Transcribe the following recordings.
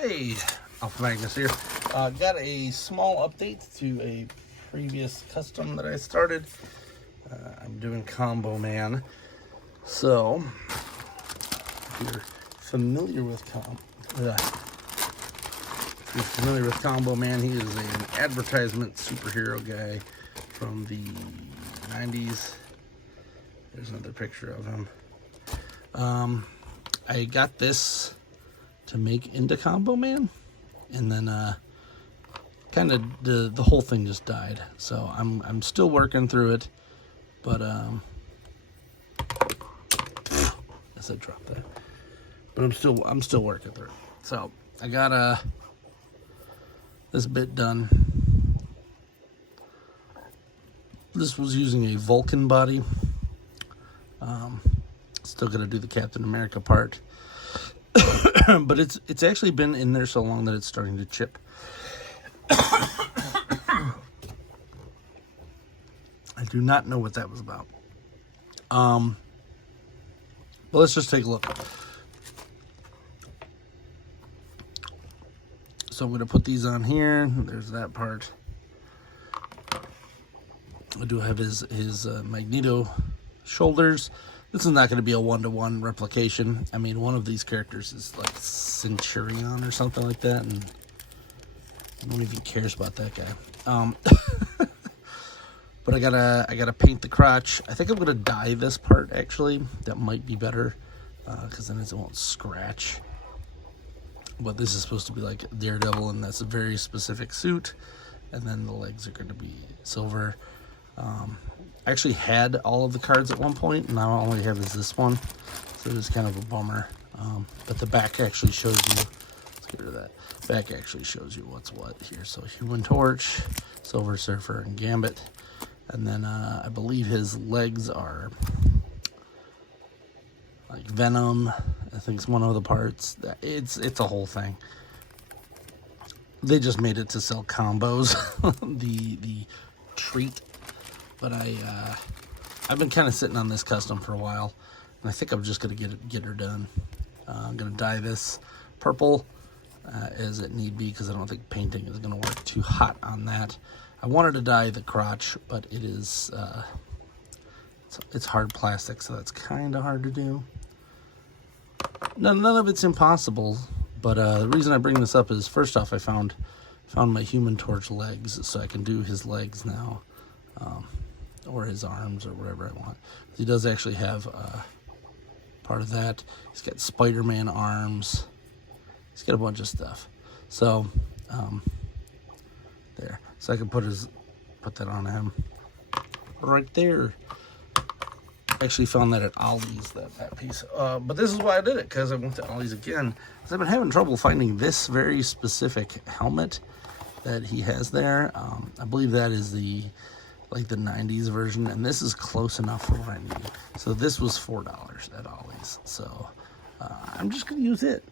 Hey, Alpha Magnus here. Got a small update to a previous custom that I started. I'm doing Combo Man. So, if you're familiar with Combo Man, he is an advertisement superhero guy from the 90s. There's another picture of him. I got this to make into Combo Man, and then kind of the whole thing just died. So I'm still working through it, but I said drop that. But I'm still working through it. So I got this bit done. This was using a Vulcan body. Still gonna do the Captain America part. But it's actually been in there so long that it's starting to chip. I do not know what that was about. But let's just take a look. So I'm going to put these on here. There's that part. I do have his Magneto shoulders. This is not going to be a one-to-one replication. I mean, one of these characters is like Centurion or something like that, and no one even cares about that guy. But I gotta paint the crotch. I think I'm gonna dye this part actually. That might be better, because then it won't scratch. But this is supposed to be like Daredevil, and that's a very specific suit. And then the legs are gonna be silver. I actually had all of the cards at one point, and now all I only have is this one, so it's kind of a bummer. But the back actually shows you. Let's get rid of that. Back actually shows you what's what here. So Human Torch, Silver Surfer, and Gambit, and then I believe his legs are like Venom. I think it's one of the parts. It's a whole thing. They just made it to sell combos, the treat. But I've been kind of sitting on this custom for a while, and I think I'm just gonna get her done. I'm gonna dye this purple as it need be, because I don't think painting is gonna work too hot on that. I wanted to dye the crotch, but it is it's hard plastic, so that's kind of hard to do. None of it's impossible, but the reason I bring this up is, first off, I found my Human Torch legs, so I can do his legs now. Or his arms, or whatever I want. He does actually have part of that. He's got Spider-Man arms. He's got a bunch of stuff. So there. So I can put that on him right there. I actually found that at Ollie's, that piece. But this is why I did it, because I went to Ollie's again. Because I've been having trouble finding this very specific helmet that he has there. I believe that is the 90s version, and this is close enough for what I need. So this was $4 at Ollie's, so I'm just gonna use it.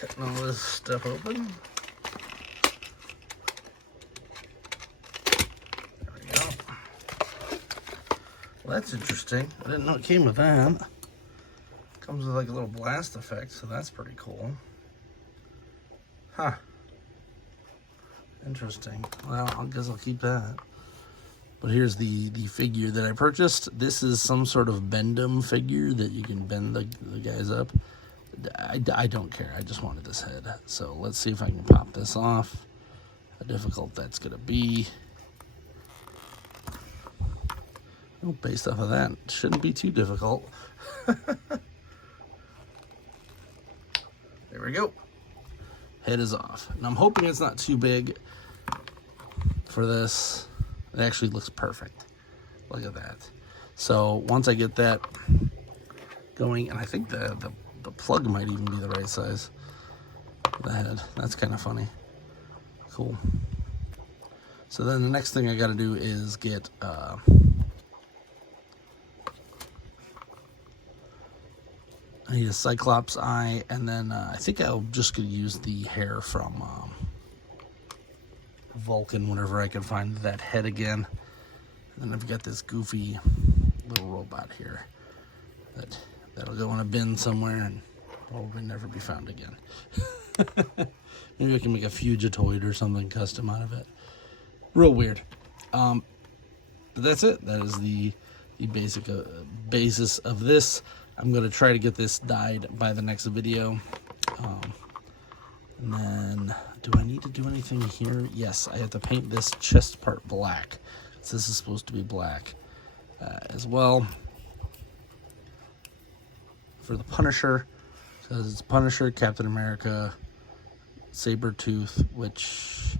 Cutting all this stuff open. There we go. Well, that's interesting. I didn't know it came with that. Comes with like a little blast effect, so that's pretty cool. Huh. Interesting. Well, I guess I'll keep that. But here's the figure that I purchased. This is some sort of Bendum figure that you can bend the guys up. I don't care. I just wanted this head. So let's see if I can pop this off. How difficult that's going to be. Well, based off of that, it shouldn't be too difficult. There we go. Head is off. And I'm hoping it's not too big for this. It actually looks perfect. Look at that. So once I get that going, and I think the plug might even be the right size. The head. That's kind of funny. Cool. So then the next thing I got to do is get I need a Cyclops eye, and then I think I'm just going to use the hair from Vulcan whenever I can find that head again. And then I've got this goofy little robot here that'll go in a bin somewhere and probably never be found again. Maybe I can make a Fugitoid or something custom out of it. Real weird. But that's it. That is the basic basis of this. I'm going to try to get this dyed by the next video. And then, do I need to do anything here? Yes, I have to paint this chest part black. So this is supposed to be black as well. For the Punisher, says it's Punisher, Captain America, Sabretooth, which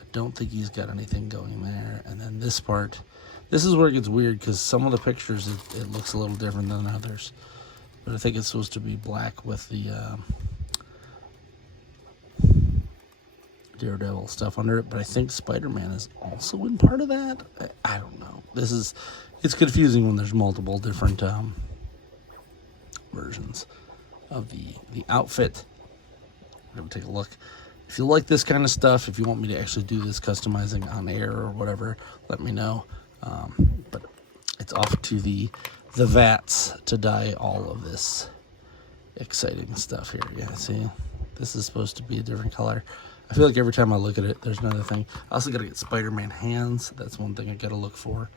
I don't think he's got anything going there. And then this part, this is where it gets weird because some of the pictures it looks a little different than others. But I think it's supposed to be black with the Daredevil stuff under it. But I think Spider-Man is also in part of that. I don't know. It's confusing when there's multiple different versions of the outfit. I'm gonna take a look. If you like this kind of stuff, if you want me to actually do this customizing on air or whatever, let me know. But it's off to the vats to dye all of this exciting stuff here. Yeah, see, this is supposed to be a different color. I feel like every time I look at it, there's another thing. I also gotta get Spider-Man hands. That's one thing I gotta look for,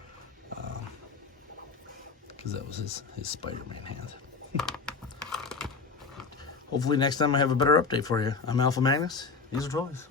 because that was his Spider-Man hand. Hopefully next time I have a better update for you. I'm Alpha Magnus. These are toys.